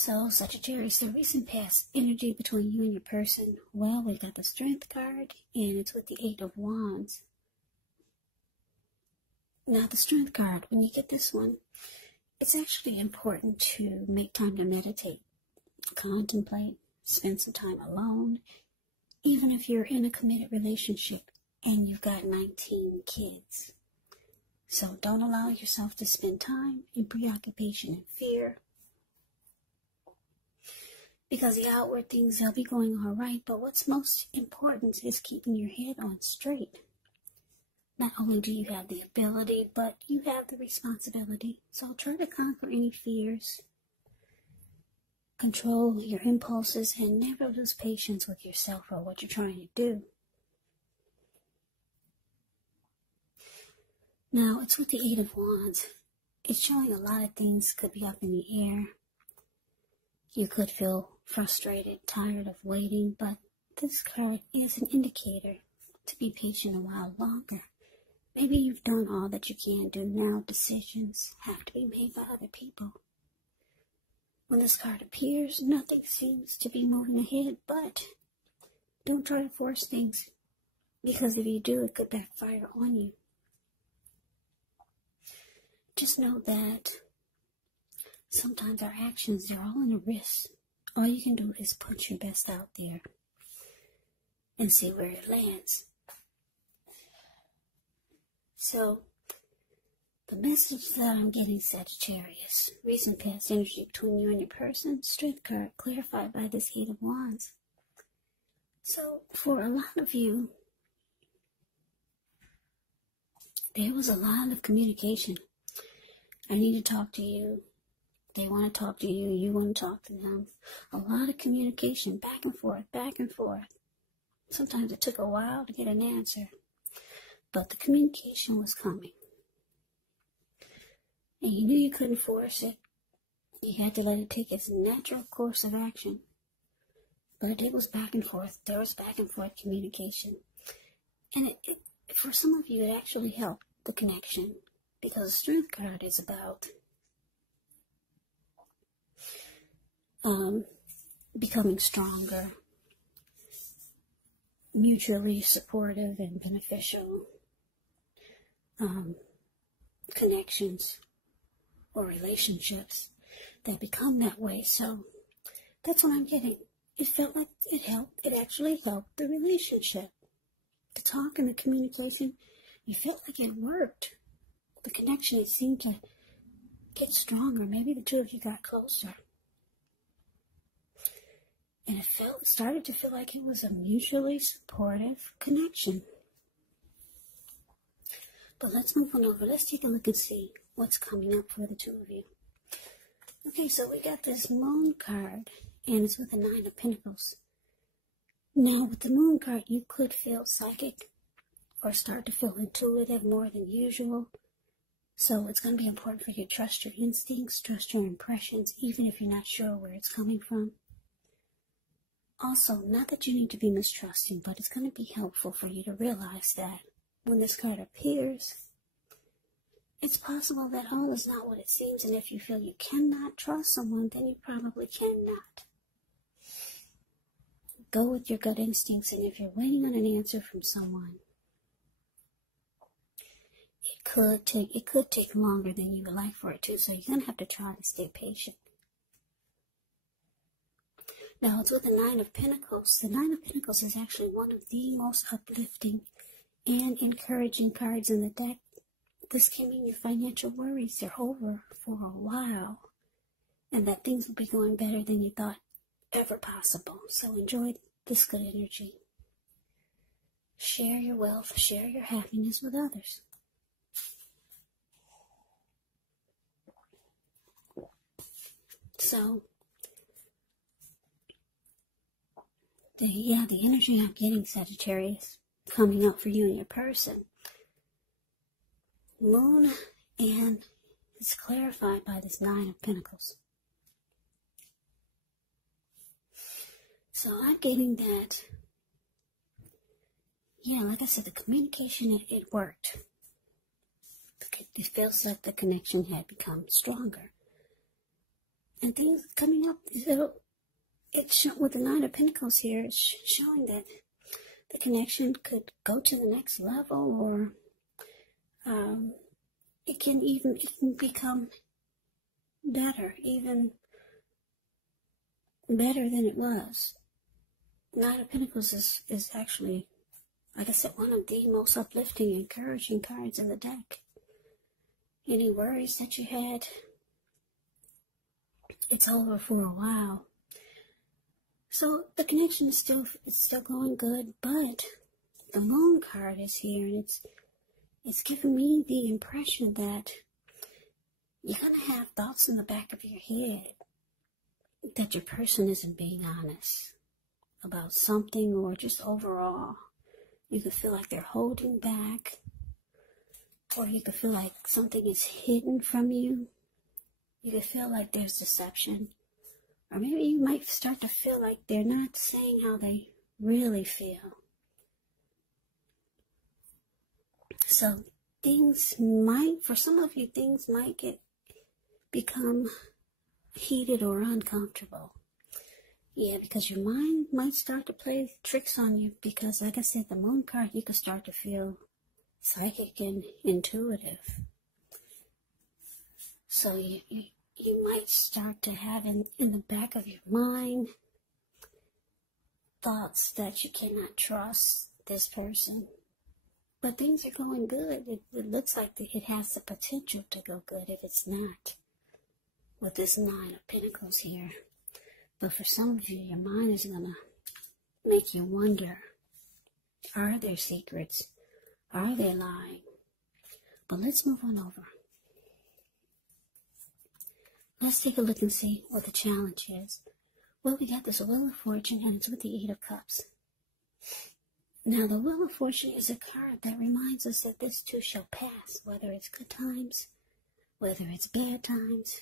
So, Sagittarius, the recent past energy between you and your person, well, we got the Strength card, and it's with the Eight of Wands. Now, the Strength card, when you get this one, it's actually important to make time to meditate, contemplate, spend some time alone, even if you're in a committed relationship and you've got 19 kids. So, don't allow yourself to spend time in preoccupation and fear. Because the outward things, they'll be going all right, but what's most important is keeping your head on straight. Not only do you have the ability, but you have the responsibility. So try to conquer any fears, control your impulses, and never lose patience with yourself or what you're trying to do. Now, it's with the Eight of Wands. It's showing a lot of things could be up in the air. You could feel frustrated, tired of waiting, but this card is an indicator to be patient a while longer. Maybe you've done all that you can do. Now decisions have to be made by other people. When this card appears, nothing seems to be moving ahead, but don't try to force things, because if you do, it could backfire on you. Just know that sometimes our actions, they're all in a risk. All you can do is put your best out there and see where it lands. So, the message that I'm getting, Sagittarius, recent past energy between you and your person, Strength card, clarified by this Eight of Wands. So, for a lot of you, there was a lot of communication. I need to talk to you. They want to talk to you. You want to talk to them. A lot of communication, back and forth, back and forth. Sometimes it took a while to get an answer, but the communication was coming. And you knew you couldn't force it. You had to let it take its natural course of action. But it was back and forth. There was back and forth communication. And for some of you, it actually helped the connection, because the Strength card is about becoming stronger, mutually supportive and beneficial connections or relationships that become that way. So that's what I'm getting. It felt like it helped. It actually helped the relationship. The talk and the communication, you felt like it worked. The connection, it seemed to get stronger. Maybe the two of you got closer. And it started to feel like it was a mutually supportive connection. But let's move on over. Let's take a look and see what's coming up for the two of you. Okay, so we got this Moon card, and it's with the Nine of Pentacles. Now, with the Moon card, you could feel psychic or start to feel intuitive more than usual. So it's going to be important for you to trust your instincts, trust your impressions, even if you're not sure where it's coming from. Also, not that you need to be mistrusting, but it's going to be helpful for you to realize that when this card appears, it's possible that all is not what it seems, and if you feel you cannot trust someone, then you probably cannot. Go with your gut instincts, and if you're waiting on an answer from someone, it could take longer than you would like for it to, so you're going to have to try to stay patient. Now, it's with the Nine of Pentacles. The Nine of Pentacles is actually one of the most uplifting and encouraging cards in the deck. This can mean your financial worries, they're over for a while, and that things will be going better than you thought ever possible. So enjoy this good energy. Share your wealth, share your happiness with others. So, the energy I'm getting, Sagittarius, coming up for you and your person. Moon, and it's clarified by this Nine of Pentacles. So I'm getting that, like I said, the communication, it worked. It feels like the connection had become stronger. And things coming up, it's with the Nine of Pentacles here, it's showing that the connection could go to the next level, or it can become better, even better than it was. Nine of Pentacles is actually, like I said, one of the most uplifting, encouraging cards in the deck. Any worries that you had, it's over for a while. So the connection is still going good, but the Moon card is here, and it's giving me the impression that you're gonna have thoughts in the back of your head that your person isn't being honest about something, or just overall. You could feel like they're holding back, or you could feel like something is hidden from you. You could feel like there's deception. Or maybe you might start to feel like they're not saying how they really feel. So for some of you, things might become heated or uncomfortable. Yeah, because your mind might start to play tricks on you, because like I said, the Moon card, you could start to feel psychic and intuitive. So you might start to have in the back of your mind thoughts that you cannot trust this person. But things are going good. It looks like it has the potential to go good if it's not, with this Nine of Pentacles here. But for some of you, your mind is going to make you wonder, are there secrets? Are they lying? But let's move on over. Let's take a look and see what the challenge is. Well, we got this Wheel of Fortune, and it's with the Eight of Cups. Now, the Wheel of Fortune is a card that reminds us that this too shall pass. Whether it's good times, whether it's bad times,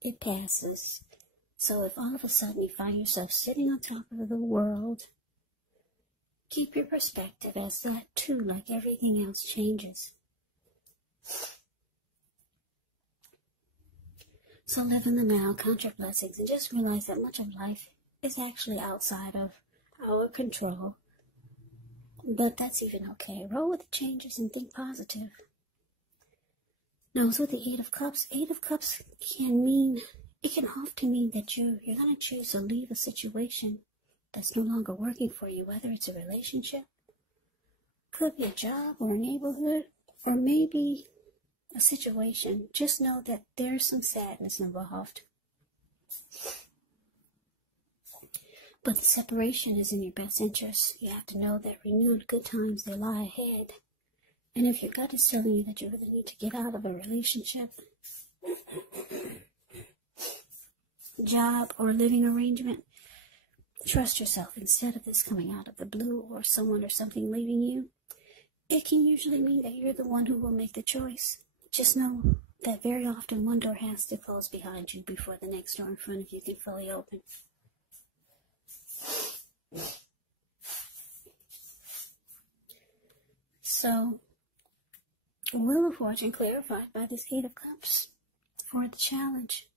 it passes. So if all of a sudden you find yourself sitting on top of the world, keep your perspective, as that too, like everything else, changes. So live in the now, count your blessings, and just realize that much of life is actually outside of our control. But that's even okay. Roll with the changes and think positive. Now, with the Eight of Cups can often mean that you're going to choose to leave a situation that's no longer working for you, whether it's a relationship, could be a job or a neighborhood, or maybe a situation. Just know that there's some sadness involved. But the separation is in your best interest. You have to know that renewed good times, they lie ahead. And if your gut is telling you that you really need to get out of a relationship, job, or living arrangement, trust yourself. Instead of this coming out of the blue, or someone or something leaving you, it can usually mean that you're the one who will make the choice. Just know that very often one door has to close behind you before the next door in front of you can fully open. So, Wheel of Fortune clarified by this Eight of Cups for the challenge.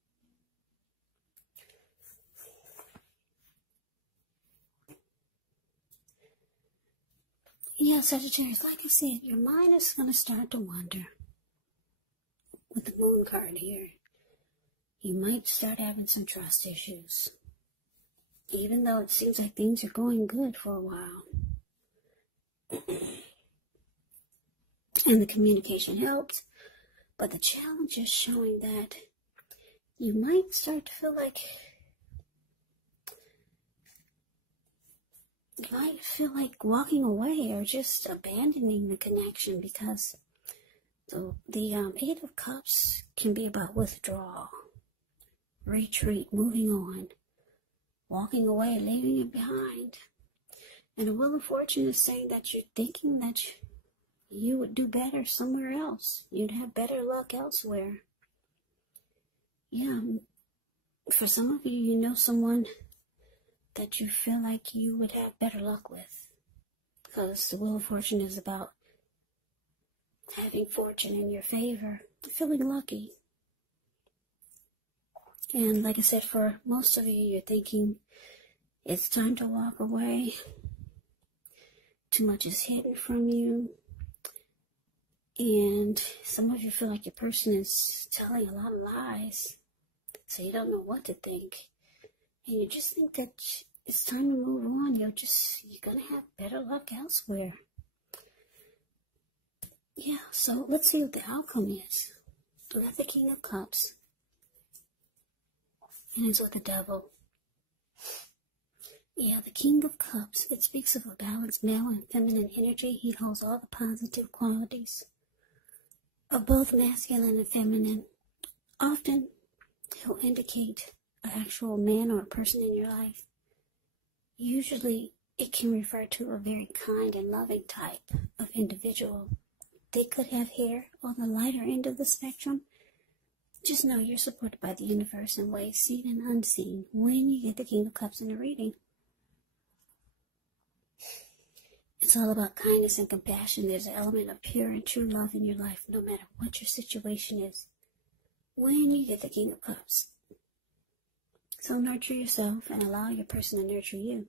Yeah, Sagittarius, like I said, your mind is going to start to wander. With the Moon card here, you might start having some trust issues. Even though it seems like things are going good for a while. And the communication helps. But the challenge is showing that you might start to feel like walking away, or just abandoning the connection, because the Eight of Cups can be about withdrawal, retreat, moving on, walking away, leaving it behind. And the Wheel of Fortune is saying that you're thinking that you would do better somewhere else. You'd have better luck elsewhere. Yeah, for some of you, you know someone that you feel like you would have better luck with. Because the Wheel of Fortune is about having fortune in your favor, feeling lucky. And like I said, for most of you, you're thinking it's time to walk away. Too much is hidden from you. And some of you feel like your person is telling a lot of lies. So you don't know what to think. And you just think that it's time to move on. You're going to have better luck elsewhere. Yeah, so let's see what the outcome is. We got the King of Cups. And it's with the Devil. Yeah, the King of Cups, it speaks of a balanced male and feminine energy. He holds all the positive qualities of both masculine and feminine. Often, he'll indicate an actual man or a person in your life. Usually, it can refer to a very kind and loving type of individual. They could have hair on the lighter end of the spectrum. Just know you're supported by the universe in ways seen and unseen when you get the King of Cups in a reading. It's all about kindness and compassion. There's an element of pure and true love in your life, no matter what your situation is, when you get the King of Cups. So nurture yourself and allow your person to nurture you.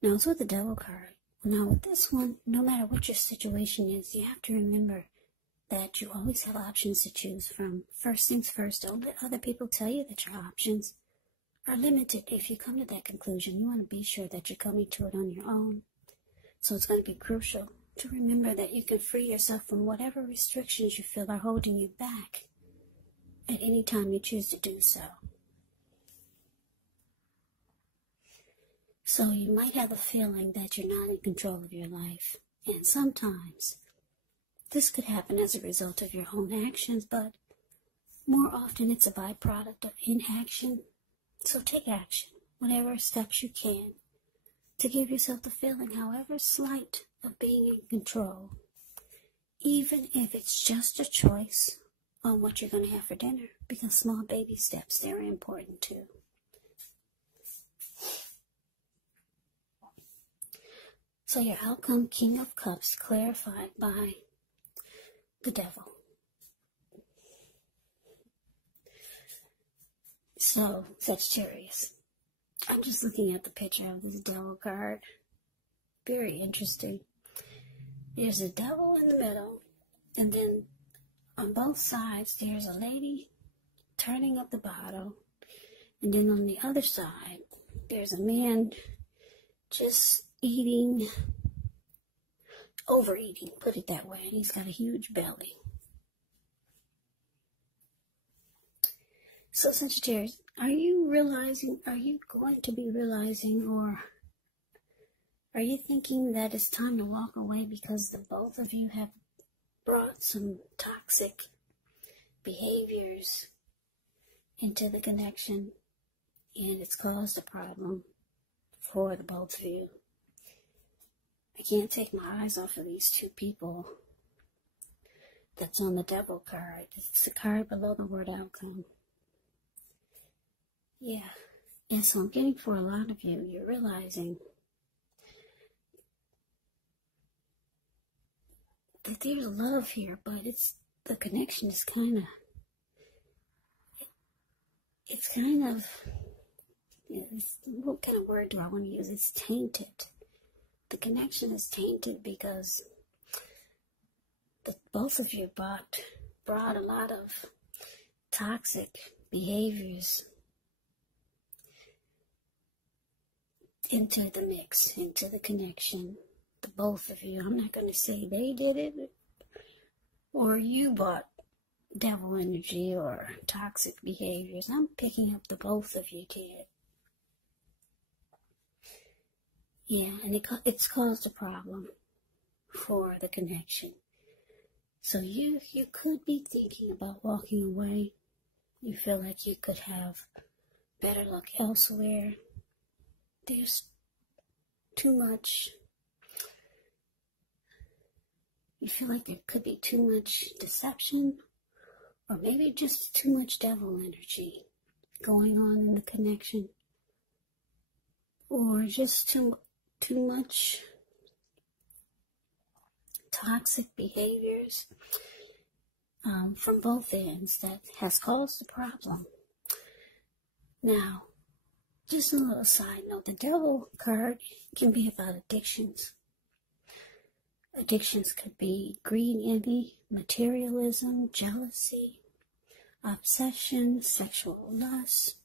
Now, it's with the Devil card. Now, with this one, no matter what your situation is, you have to remember that you always have options to choose from. First things first, don't let other people tell you that your options are limited. If you come to that conclusion, you want to be sure that you're coming to it on your own. So it's going to be crucial to remember that you can free yourself from whatever restrictions you feel are holding you back at any time you choose to do so. So you might have a feeling that you're not in control of your life. And sometimes this could happen as a result of your own actions, but more often it's a byproduct of inaction. So take action, whatever steps you can, to give yourself the feeling, however slight, of being in control. Even if it's just a choice on what you're going to have for dinner, because small baby steps, they're important too. So your outcome, King of Cups, clarified by the Devil. So, Sagittarius. I'm just looking at the picture of this Devil card. Very interesting. There's a devil in the middle, and then on both sides there's a lady turning up the bottle, and then on the other side there's a man just overeating, put it that way, and he's got a huge belly. So Sagittarius, are you going to be realizing, or are you thinking that it's time to walk away because the both of you have brought some toxic behaviors into the connection, and it's caused a problem for the both of you? I can't take my eyes off of these two people that's on the Devil card. It's the card below the word outcome. Yeah. And so I'm getting, for a lot of you, you're realizing that there's love here, but the connection is what kind of word do I want to use? It's tainted. The connection is tainted because both of you brought a lot of toxic behaviors into the mix, into the connection. The both of you. I'm not going to say they did it or you brought devil energy or toxic behaviors. I'm picking up the both of you did. Yeah, and it's caused a problem for the connection. So you could be thinking about walking away. You feel like you could have better luck elsewhere. There's too much. You feel like there could be too much deception, or maybe just too much devil energy going on in the connection, or just too much toxic behaviors from both ends that has caused a problem. Now, just a little side note, the Devil card can be about addictions. Addictions could be greed, envy, materialism, jealousy, obsession, sexual lust,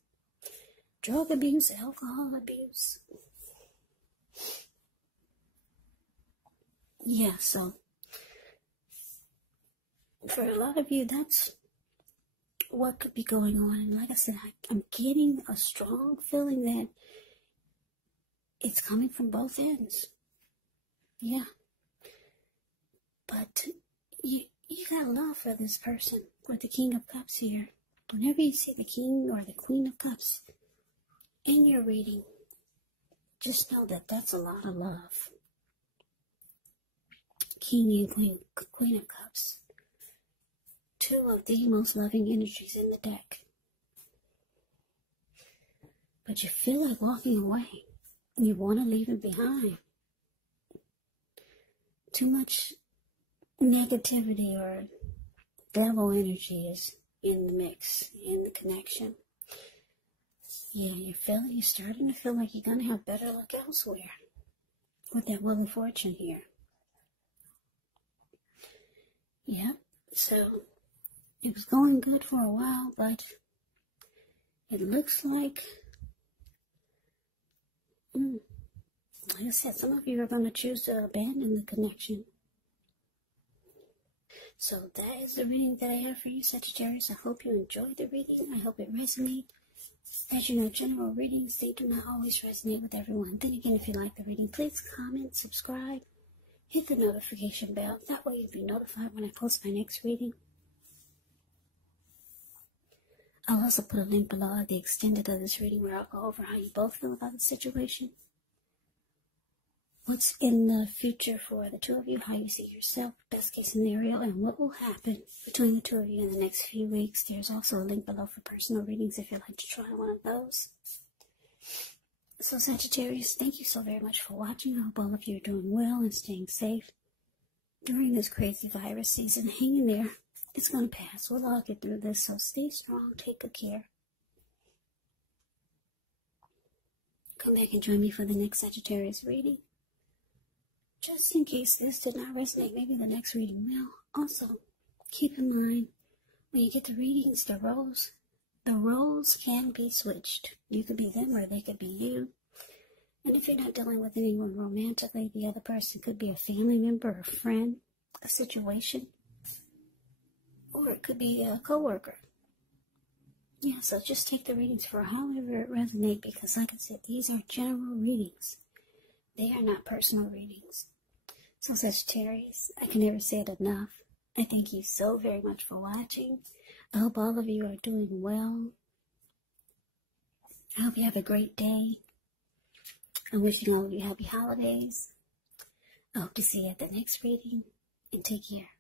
drug abuse, alcohol abuse. Yeah, so for a lot of you, that's what could be going on. And like I said, I'm getting a strong feeling that it's coming from both ends. Yeah. But you got love for this person with the King of Cups here. Whenever you see the King or the Queen of Cups in your reading, just know that that's a lot of love. King and Queen of Cups. Two of the most loving energies in the deck. But you feel like walking away. And you want to leave it behind. Too much negativity or devil energy is in the mix, in the connection. Yeah, you're starting to feel like you're going to have better luck elsewhere with that Wheel of Fortune here. Yeah, so it was going good for a while, but it looks like, like I said, some of you are going to choose to abandon the connection. So that is the reading that I have for you, Sagittarius. I hope you enjoyed the reading. I hope it resonated. As you know, general readings, they do not always resonate with everyone. Then again, if you like the reading, please comment, subscribe, hit the notification bell. That way you'll be notified when I post my next reading. I'll also put a link below of the extended of this reading where I'll go over how you both feel about the situation. What's in the future for the two of you, how you see yourself, best case scenario, and what will happen between the two of you in the next few weeks. There's also a link below for personal readings if you'd like to try one of those. So Sagittarius, thank you so very much for watching. I hope all of you are doing well and staying safe during this crazy virus season. Hang in there. It's going to pass. We'll all get through this, so stay strong. Take good care. Come back and join me for the next Sagittarius reading. Just in case this did not resonate, maybe the next reading will. Also, keep in mind, when you get the readings, the roles can be switched. You could be them or they could be you. And if you're not dealing with anyone romantically, the other person could be a family member, a friend, a situation, or it could be a coworker. Yeah, so just take the readings for however it resonates, because like I said, these are general readings. They are not personal readings. So Sagittarius, I can never say it enough. I thank you so very much for watching. I hope all of you are doing well. I hope you have a great day. I'm wishing all of you happy holidays. I hope to see you at the next reading, and take care.